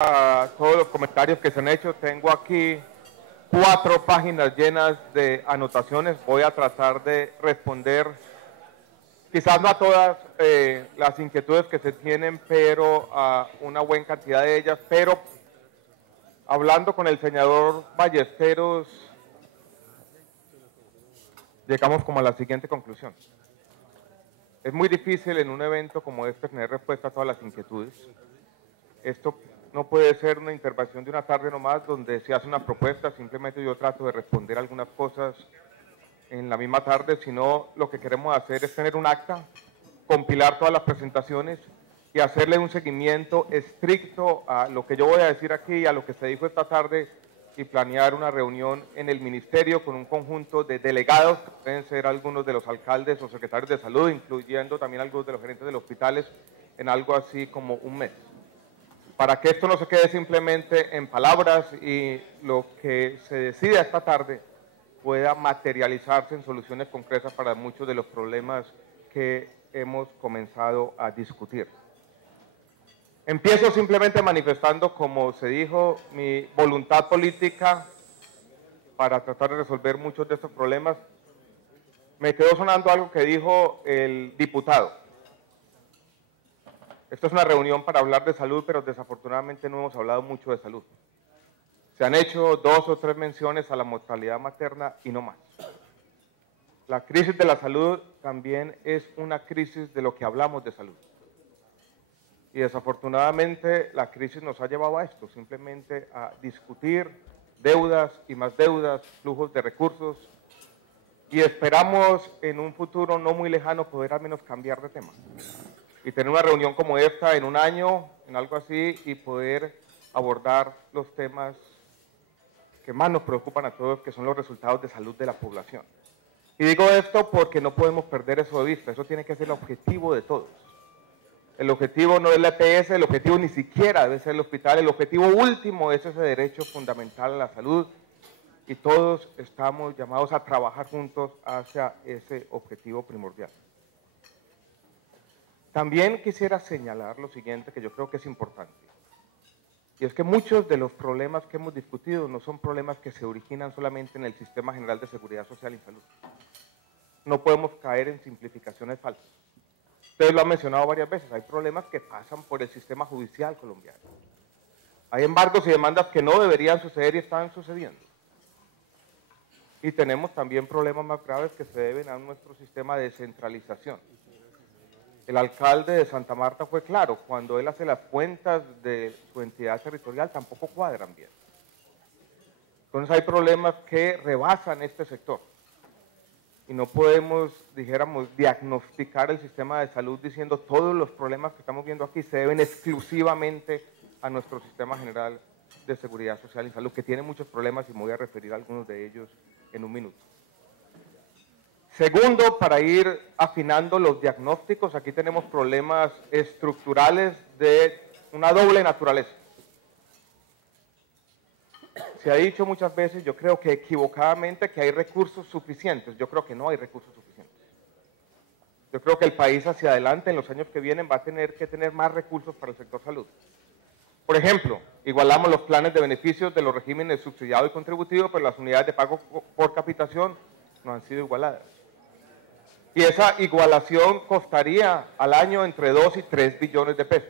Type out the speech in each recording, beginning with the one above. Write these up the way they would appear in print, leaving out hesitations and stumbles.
a todos los comentarios que se han hecho. Tengo aquí 4 páginas llenas de anotaciones. Voy a tratar de responder, quizás no a todas las inquietudes que se tienen, pero a una buena cantidad de ellas. Pero hablando con el senador Ballesteros, llegamos como a la siguiente conclusión. Es muy difícil en un evento como este tener respuesta a todas las inquietudes. Esto no puede ser una intervención de una tarde nomás donde se hace una propuesta, simplemente yo trato de responder algunas cosas en la misma tarde, sino lo que queremos hacer es tener un acta, compilar todas las presentaciones y hacerle un seguimiento estricto a lo que yo voy a decir aquí, a lo que se dijo esta tarde, y planear una reunión en el ministerio con un conjunto de delegados, que pueden ser algunos de los alcaldes o secretarios de salud, incluyendo también algunos de los gerentes de los hospitales, en algo así como un mes. Para que esto no se quede simplemente en palabras y lo que se decida esta tarde pueda materializarse en soluciones concretas para muchos de los problemas que hemos comenzado a discutir. Empiezo simplemente manifestando, como se dijo, mi voluntad política para tratar de resolver muchos de estos problemas. Me quedó sonando algo que dijo el diputado. Esto es una reunión para hablar de salud, pero desafortunadamente no hemos hablado mucho de salud. Se han hecho 2 o 3 menciones a la mortalidad materna y no más. La crisis de la salud también es una crisis de lo que hablamos de salud. Y desafortunadamente la crisis nos ha llevado a esto, simplemente a discutir deudas y más deudas, flujos de recursos, y esperamos en un futuro no muy lejano poder al menos cambiar de tema y tener una reunión como esta en un año, en algo así, y poder abordar los temas que más nos preocupan a todos, que son los resultados de salud de la población. Y digo esto porque no podemos perder eso de vista, eso tiene que ser el objetivo de todos. El objetivo no es la EPS, el objetivo ni siquiera debe ser el hospital, el objetivo último es ese derecho fundamental a la salud, y todos estamos llamados a trabajar juntos hacia ese objetivo primordial. También quisiera señalar lo siguiente, que yo creo que es importante, y es que muchos de los problemas que hemos discutido no son problemas que se originan solamente en el Sistema General de Seguridad Social y Salud. No podemos caer en simplificaciones falsas. Ustedes lo han mencionado varias veces, hay problemas que pasan por el sistema judicial colombiano. Hay embargos y demandas que no deberían suceder y están sucediendo. Y tenemos también problemas más graves que se deben a nuestro sistema de descentralización. El alcalde de Santa Marta fue claro, cuando él hace las cuentas de su entidad territorial tampoco cuadran bien. Entonces hay problemas que rebasan este sector. Y no podemos, dijéramos, diagnosticar el sistema de salud diciendo todos los problemas que estamos viendo aquí se deben exclusivamente a nuestro sistema general de seguridad social y salud, que tiene muchos problemas y me voy a referir a algunos de ellos en un minuto. Segundo, para ir afinando los diagnósticos, aquí tenemos problemas estructurales de una doble naturaleza. Se ha dicho muchas veces, yo creo que equivocadamente, que hay recursos suficientes. Yo creo que no hay recursos suficientes. Yo creo que el país hacia adelante, en los años que vienen, va a tener que tener más recursos para el sector salud. Por ejemplo, igualamos los planes de beneficios de los regímenes subsidiado y contributivo, pero las unidades de pago por capitación no han sido igualadas. Y esa igualación costaría al año entre 2 y 3 billones de pesos.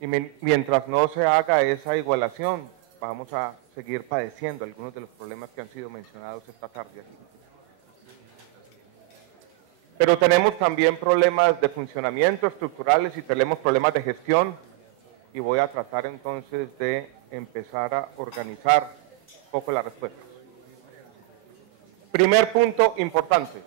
Y mientras no se haga esa igualación, vamos a seguir padeciendo algunos de los problemas que han sido mencionados esta tarde aquí. Pero tenemos también problemas de funcionamiento estructurales y tenemos problemas de gestión, y voy a tratar entonces de empezar a organizar un poco las respuestas. Primer punto importante,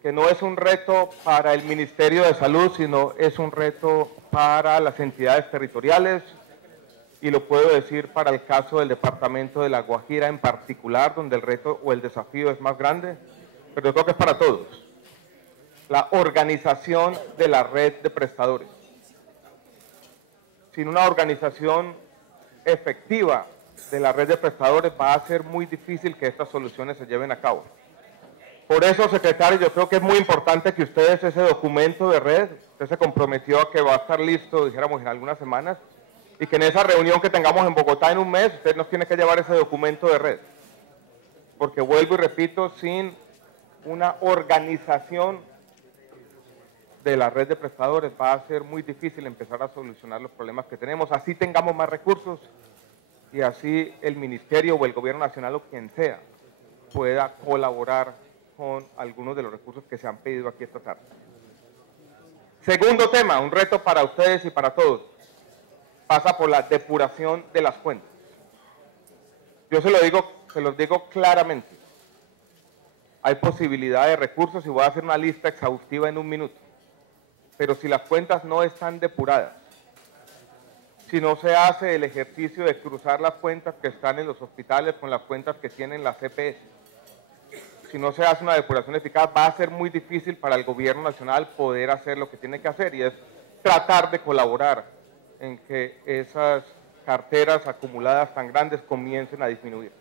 que no es un reto para el Ministerio de Salud, sino es un reto para las entidades territoriales, y lo puedo decir para el caso del departamento de La Guajira en particular, donde el reto o el desafío es más grande, pero yo creo que es para todos. La organización de la red de prestadores. Sin una organización efectiva de la red de prestadores va a ser muy difícil que estas soluciones se lleven a cabo. Por eso, secretario, yo creo que es muy importante que ustedes ese documento de red, usted se comprometió a que va a estar listo, dijéramos, en algunas semanas, y que en esa reunión que tengamos en Bogotá en un mes, usted nos tiene que llevar ese documento de red. Porque vuelvo y repito, sin una organización de la red de prestadores va a ser muy difícil empezar a solucionar los problemas que tenemos. Así tengamos más recursos y así el ministerio o el gobierno nacional o quien sea pueda colaborar con algunos de los recursos que se han pedido aquí esta tarde. Segundo tema, un reto para ustedes y para todos, pasa por la depuración de las cuentas. Yo se los digo claramente, hay posibilidad de recursos y voy a hacer una lista exhaustiva en un minuto, pero si las cuentas no están depuradas, si no se hace el ejercicio de cruzar las cuentas que están en los hospitales con las cuentas que tienen las EPS, si no se hace una depuración eficaz, va a ser muy difícil para el gobierno nacional poder hacer lo que tiene que hacer, y es tratar de colaborar en que esas carteras acumuladas tan grandes comiencen a disminuir.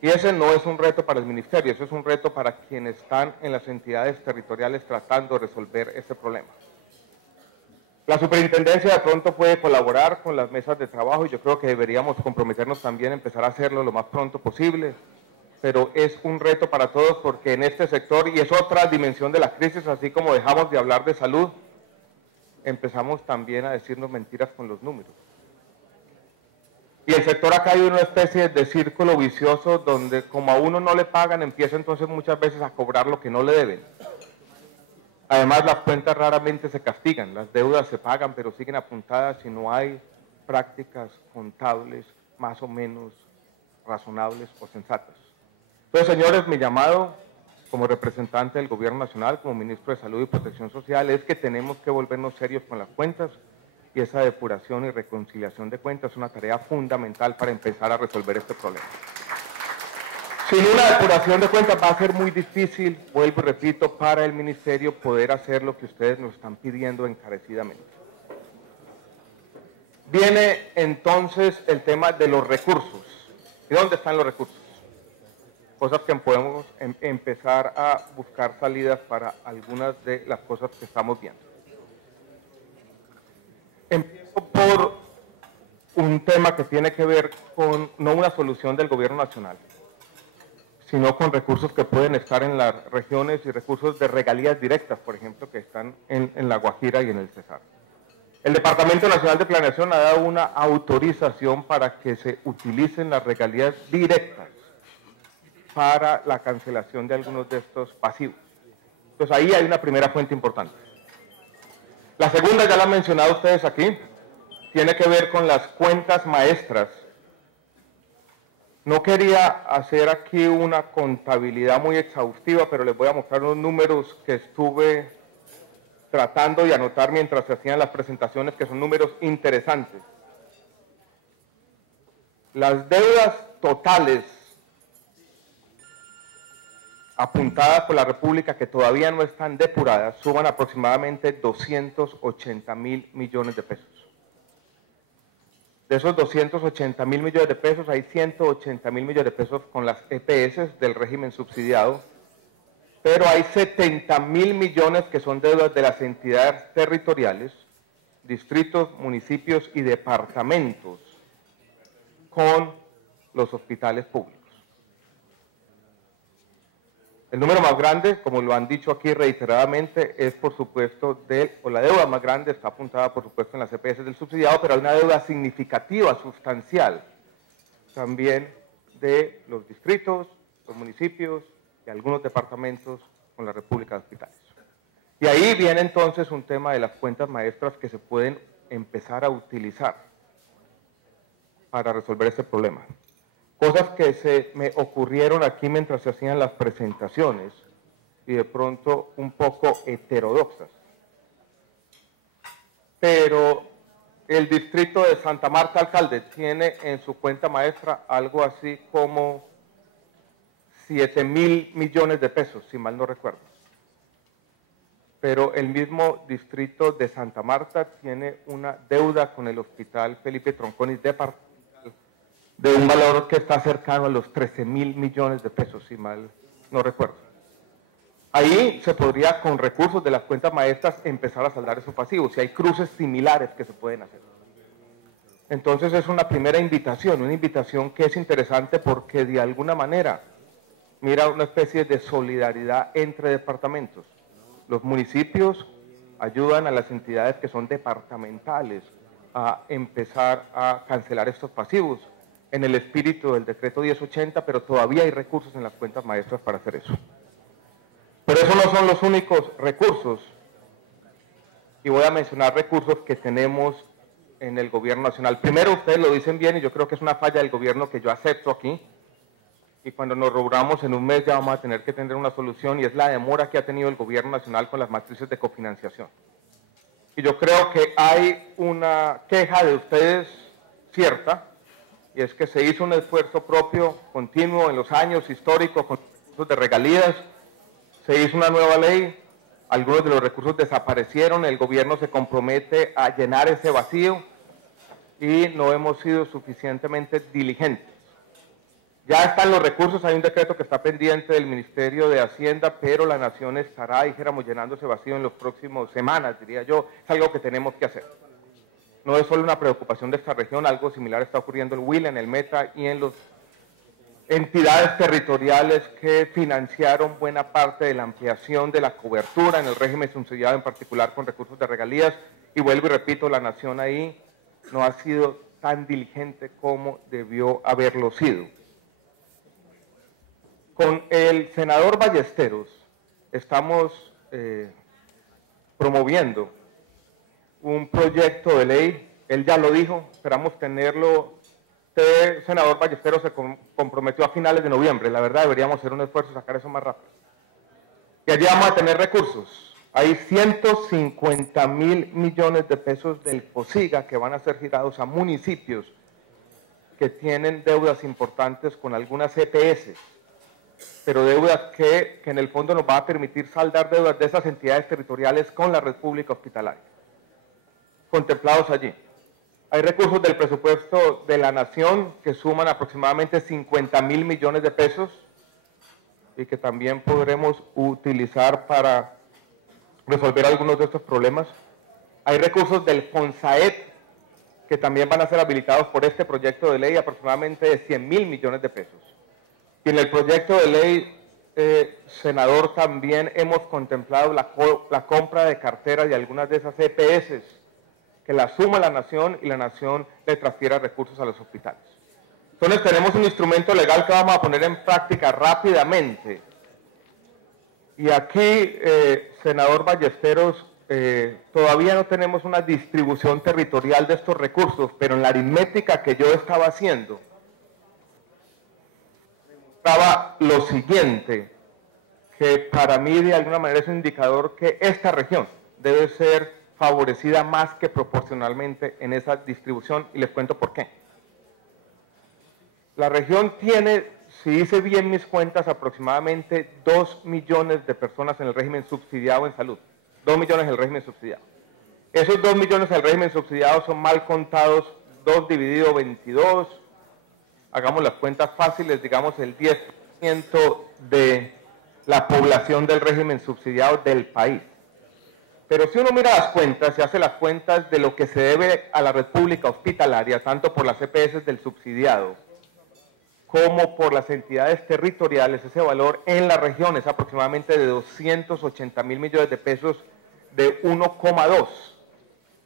Y ese no es un reto para el ministerio, eso es un reto para quienes están en las entidades territoriales tratando de resolver ese problema. La superintendencia de pronto puede colaborar con las mesas de trabajo y yo creo que deberíamos comprometernos también a empezar a hacerlo lo más pronto posible, pero es un reto para todos porque en este sector, y es otra dimensión de la crisis, así como dejamos de hablar de salud, empezamos también a decirnos mentiras con los números. Y el sector ha caído en una especie de círculo vicioso donde como a uno no le pagan, empieza entonces muchas veces a cobrar lo que no le deben. Además, las cuentas raramente se castigan, las deudas se pagan, pero siguen apuntadas y no hay prácticas contables más o menos razonables o sensatas. Entonces, señores, mi llamado como representante del Gobierno Nacional, como Ministro de Salud y Protección Social, es que tenemos que volvernos serios con las cuentas, y esa depuración y reconciliación de cuentas es una tarea fundamental para empezar a resolver este problema. Sin una depuración de cuentas va a ser muy difícil, vuelvo y repito, para el ministerio poder hacer lo que ustedes nos están pidiendo encarecidamente. Viene entonces el tema de los recursos. ¿Y dónde están los recursos? Cosas que podemos empezar a buscar salidas para algunas de las cosas que estamos viendo. Empiezo por un tema que tiene que ver con no una solución del gobierno nacional, sino con recursos que pueden estar en las regiones y recursos de regalías directas, por ejemplo, que están en La Guajira y en el Cesar. El Departamento Nacional de Planeación ha dado una autorización para que se utilicen las regalías directas para la cancelación de algunos de estos pasivos. Entonces ahí hay una primera fuente importante. La segunda, ya la han mencionado ustedes aquí, tiene que ver con las cuentas maestras. No quería hacer aquí una contabilidad muy exhaustiva, pero les voy a mostrar unos números que estuve tratando de anotar mientras se hacían las presentaciones, que son números interesantes. Las deudas totales apuntadas por la República que todavía no están depuradas suman aproximadamente 280.000 millones de pesos. De esos 280.000 millones de pesos, hay 180.000 millones de pesos con las EPS del régimen subsidiado, pero hay 70.000 millones que son deudas de las entidades territoriales, distritos, municipios y departamentos con los hospitales públicos. El número más grande, como lo han dicho aquí reiteradamente, es por supuesto la deuda más grande está apuntada por supuesto en las EPS del subsidiado, pero hay una deuda significativa, sustancial, también de los distritos, los municipios y algunos departamentos con la República de Hospitales. Y ahí viene entonces un tema de las cuentas maestras que se pueden empezar a utilizar para resolver este problema. Cosas que se me ocurrieron aquí mientras se hacían las presentaciones y de pronto un poco heterodoxas. Pero el distrito de Santa Marta Alcalde tiene en su cuenta maestra algo así como 7.000 millones de pesos, si mal no recuerdo. Pero el mismo distrito de Santa Marta tiene una deuda con el Hospital Felipe Tronconis departamental de un valor que está cercano a los 13.000 millones de pesos, si mal no recuerdo. Ahí se podría, con recursos de las cuentas maestras, empezar a saldar esos pasivos, si hay cruces similares que se pueden hacer. Entonces es una primera invitación, que es interesante porque de alguna manera mira una especie de solidaridad entre departamentos. Los municipios ayudan a las entidades que son departamentales a empezar a cancelar estos pasivos en el espíritu del decreto 1080, pero todavía hay recursos en las cuentas maestras para hacer eso. Pero esos no son los únicos recursos, y voy a mencionar recursos que tenemos en el gobierno nacional. Primero, ustedes lo dicen bien, y yo creo que es una falla del gobierno que yo acepto aquí, y cuando nos reunamos en un mes ya vamos a tener que tener una solución, y es la demora que ha tenido el gobierno nacional con las matrices de cofinanciación. Y yo creo que hay una queja de ustedes cierta, y es que se hizo un esfuerzo propio, continuo, en los años históricos, con recursos de regalías, se hizo una nueva ley, algunos de los recursos desaparecieron, el gobierno se compromete a llenar ese vacío y no hemos sido suficientemente diligentes. Ya están los recursos, hay un decreto que está pendiente del Ministerio de Hacienda, pero la Nación estará, dijéramos, llenando ese vacío en las próximas semanas, diría yo. Es algo que tenemos que hacer. No es solo una preocupación de esta región, algo similar está ocurriendo en Huila, en el Meta y en las entidades territoriales que financiaron buena parte de la ampliación de la cobertura en el régimen subsidiado, en particular con recursos de regalías. Y vuelvo y repito, la Nación ahí no ha sido tan diligente como debió haberlo sido. Con el senador Ballesteros estamos promoviendo un proyecto de ley, él ya lo dijo, esperamos tenerlo. Usted, senador Ballesteros, se comprometió a finales de noviembre, la verdad deberíamos hacer un esfuerzo y sacar eso más rápido. Y allí vamos a tener recursos, hay 150.000 millones de pesos del FOSIGA que van a ser girados a municipios que tienen deudas importantes con algunas EPS, pero deudas que en el fondo nos va a permitir saldar deudas de esas entidades territoriales con la red pública hospitalaria, contemplados allí. Hay recursos del presupuesto de la Nación que suman aproximadamente 50.000 millones de pesos y que también podremos utilizar para resolver algunos de estos problemas. Hay recursos del FONSAED que también van a ser habilitados por este proyecto de ley, aproximadamente de 100.000 millones de pesos. Y en el proyecto de ley, senador, también hemos contemplado la compra de carteras de algunas de esas EPS que la suma la Nación y la Nación le transfiera recursos a los hospitales. Entonces tenemos un instrumento legal que vamos a poner en práctica rápidamente. Y aquí, senador Ballesteros, todavía no tenemos una distribución territorial de estos recursos, pero en la aritmética que yo estaba haciendo, estaba lo siguiente, que para mí de alguna manera es un indicador que esta región debe ser favorecida más que proporcionalmente en esa distribución, y les cuento por qué. La región tiene, si hice bien mis cuentas, aproximadamente 2 millones de personas en el régimen subsidiado en salud. 2 millones en el régimen subsidiado. Esos 2 millones en el régimen subsidiado son mal contados, 2 dividido 22, hagamos las cuentas fáciles, digamos el 10% de la población del régimen subsidiado del país. Pero si uno mira las cuentas, se hace las cuentas de lo que se debe a la red pública hospitalaria, tanto por las EPS del subsidiado como por las entidades territoriales, ese valor en la región es aproximadamente de 280.000 millones de pesos, de 1,2.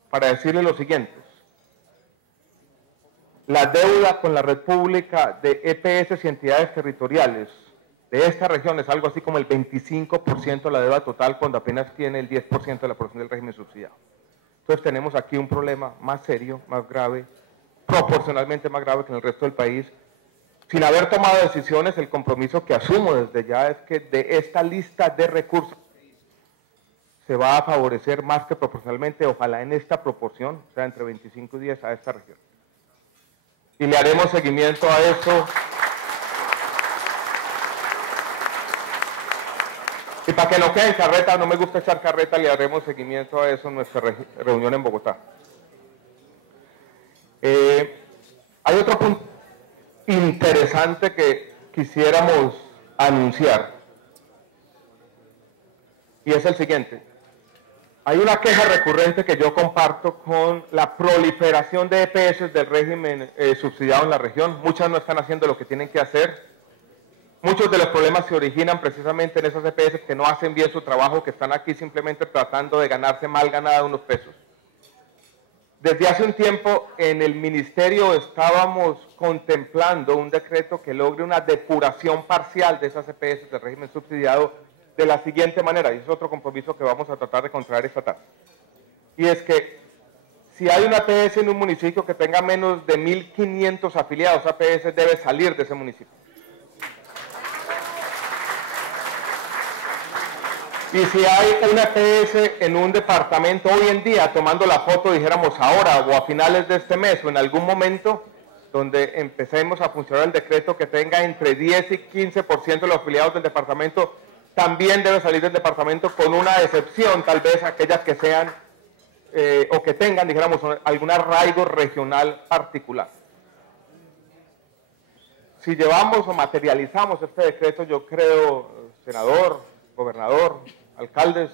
Para decirle lo siguiente, la deuda con la red pública de EPS y entidades territoriales de esta región es algo así como el 25% de la deuda total, cuando apenas tiene el 10% de la población del régimen subsidiado. Entonces tenemos aquí un problema más serio, más grave, proporcionalmente más grave que en el resto del país. Sin haber tomado decisiones, el compromiso que asumo desde ya es que de esta lista de recursos se va a favorecer más que proporcionalmente, ojalá en esta proporción, o sea, entre 25 y 10 a esta región. Y le haremos seguimiento a eso. Y para que no quede en carreta, no me gusta echar carreta, le haremos seguimiento a eso en nuestra reunión en Bogotá. Hay otro punto interesante que quisiéramos anunciar. y es el siguiente. Hay una queja recurrente que yo comparto con la proliferación de EPS del régimen subsidiado en la región. Muchas no están haciendo lo que tienen que hacer. Muchos de los problemas se originan precisamente en esas EPS que no hacen bien su trabajo, que están aquí simplemente tratando de ganarse mal ganada unos pesos. Desde hace un tiempo en el ministerio estábamos contemplando un decreto que logre una depuración parcial de esas EPS del régimen subsidiado de la siguiente manera, y es otro compromiso que vamos a tratar de contraer esta tarde. Y es que si hay una EPS en un municipio que tenga menos de 1.500 afiliados, esa EPS debe salir de ese municipio. Y si hay una EPS en un departamento hoy en día, tomando la foto, dijéramos ahora o a finales de este mes o en algún momento, donde empecemos a funcionar el decreto que tenga entre 10 y 15% de los afiliados del departamento, también debe salir del departamento, con una excepción, tal vez aquellas que sean o que tengan, dijéramos, algún arraigo regional particular. Si llevamos o materializamos este decreto, yo creo, senador, gobernador, alcaldes,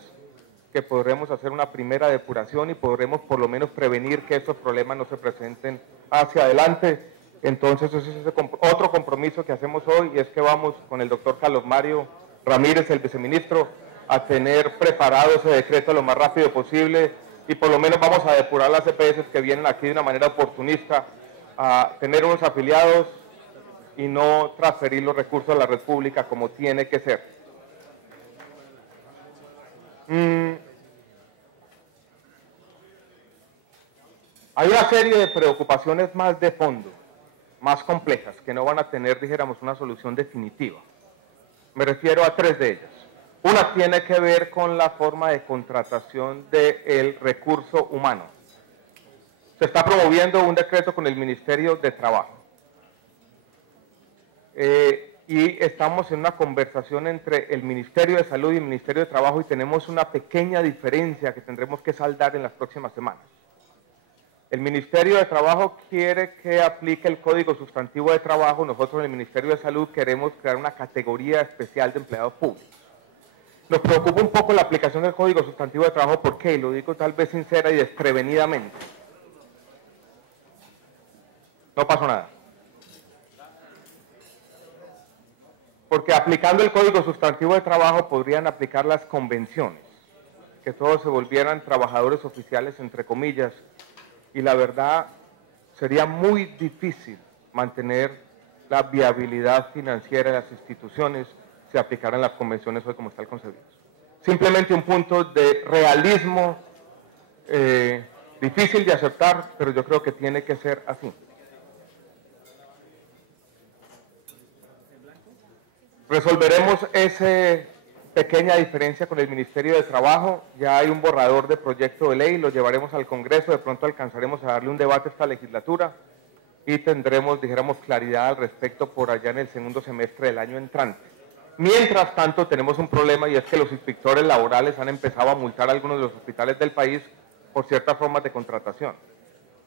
que podremos hacer una primera depuración y podremos por lo menos prevenir que estos problemas no se presenten hacia adelante. Entonces, ese es otro compromiso que hacemos hoy, y es que vamos con el doctor Carlos Mario Ramírez, el viceministro, a tener preparado ese decreto lo más rápido posible, y por lo menos vamos a depurar las EPS que vienen aquí de una manera oportunista, a tener unos afiliados y no transferir los recursos a la red pública como tiene que ser. Hay una serie de preocupaciones más de fondo, más complejas, que no van a tener, dijéramos, una solución definitiva. Me refiero a tres de ellas. Una tiene que ver con la forma de contratación del recurso humano. Se está promoviendo un decreto con el Ministerio de Trabajo. Y estamos en una conversación entre el Ministerio de Salud y el Ministerio de Trabajo, y tenemos una pequeña diferencia que tendremos que saldar en las próximas semanas. El Ministerio de Trabajo quiere que aplique el Código Sustantivo de Trabajo. Nosotros en el Ministerio de Salud queremos crear una categoría especial de empleados públicos. Nos preocupa un poco la aplicación del Código Sustantivo de Trabajo. ¿Por qué? Y lo digo tal vez sincera y desprevenidamente. No pasó nada. Porque aplicando el Código Sustantivo de Trabajo podrían aplicar las convenciones, que todos se volvieran trabajadores oficiales, entre comillas, y la verdad sería muy difícil mantener la viabilidad financiera de las instituciones si aplicaran las convenciones hoy como están concebidas. Simplemente un punto de realismo difícil de aceptar, pero yo creo que tiene que ser así. Resolveremos esa pequeña diferencia con el Ministerio de Trabajo. Ya hay un borrador de proyecto de ley, lo llevaremos al Congreso, de pronto alcanzaremos a darle un debate a esta legislatura y tendremos, dijéramos, claridad al respecto por allá en el segundo semestre del año entrante. Mientras tanto, tenemos un problema, y es que los inspectores laborales han empezado a multar a algunos de los hospitales del país por ciertas formas de contratación.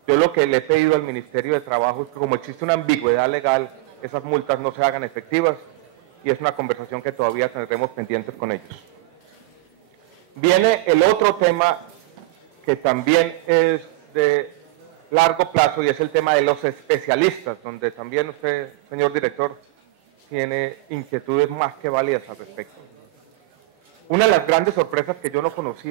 Yo lo que le he pedido al Ministerio de Trabajo es que, como existe una ambigüedad legal, esas multas no se hagan efectivas, y es una conversación que todavía tendremos pendientes con ellos. Viene el otro tema que también es de largo plazo, y es el tema de los especialistas, donde también usted, señor director, tiene inquietudes más que válidas al respecto. Una de las grandes sorpresas que yo no conocía